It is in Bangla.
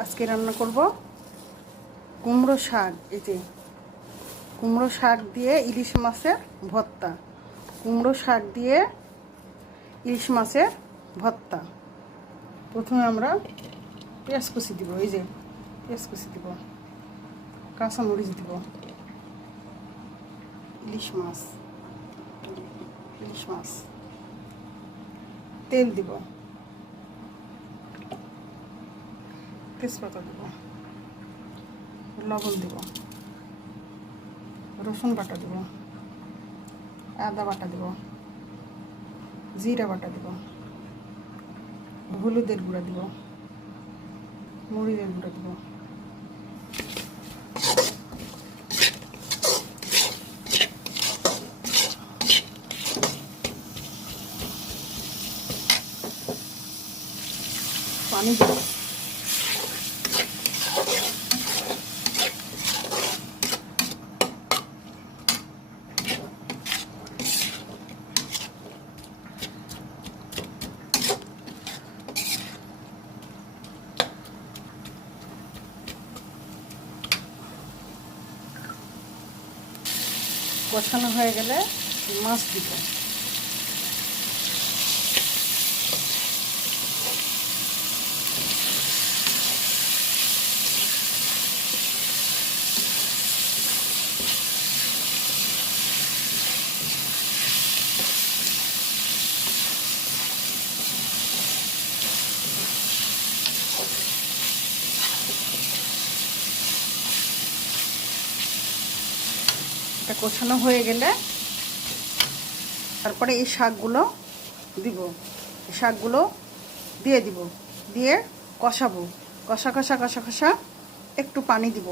আজকে রান্না করব কুমড়ো শাক। এই যে কুমড়ো শাক দিয়ে ইলিশ মাছের ভর্তা। কুমড়ো শাক দিয়ে ইলিশ মাছের ভর্তা। প্রথমে আমরা পেঁয়াজ কুচি দিব। এই যে পেঁয়াজ কুচি দিব, কাঁচামরিচ দিব, ইলিশ মাছ তেল দিব, তেজপাতা দিব, লবণ দিব, রসুন বাটা দিব, আদা বাটা দিব, জিরা বাটা দিব, হলুদের গুঁড়া দিব, মরিচের গুঁড়া দিব, পানি দিব, কষানো হয়ে গেলে মাছ দিব। এটা কষানো হয়ে গেলে তারপরে এই শাকগুলো দিব। এই শাকগুলো দিয়ে দিব, দিয়ে কষাবো। কষা একটু পানি দিব।